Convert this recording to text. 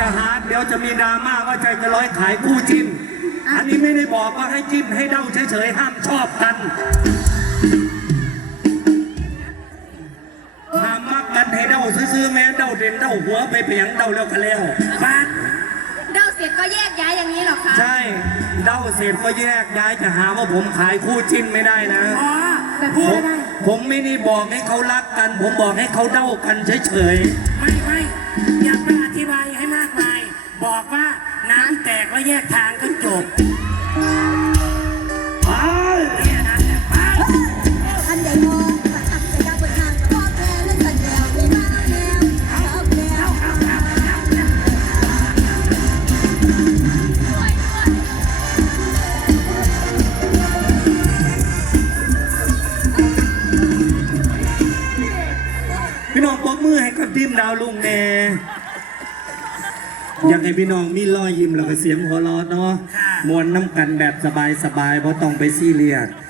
จะหาเดี๋ยวจะมีดราม่าว่าใจจะร้อยขายคู่จิ้น อันนี้ไม่ได้บอกว่าให้จิ้นให้เดาเฉยๆห้ามชอบกันห้ามมักกันให้เดาซื้อๆแม้เดาเด่นเดาหัวไปเปียงเดาแล้วก็แล้วบาดเดาเสร็จก็แยกย้ายอย่างนี้เหรอคะใช่เดาเสร็จก็แยกย้ายจะหาว่าผมขายคู่จิ้นไม่ได้นะอ๋อแบบผนี้มไม่ได้ ผมไม่ได้บอกให้เขารักกัน ผมบอกให้เขาเด้ากันเฉยไม่ไม่อย่าไปอธิบายให้มากมาย บอกว่าน้ำแตกแล้วแยกทางก็จบ ๆ มือให้กับทีมดาวลุงแน่อยากให้พี่น้องมีรอยยิ้มแล้วก็เสียงหัวเราะเนาะมวนน้ำกันแบบสบายๆเพราะต้องไปซีเรียส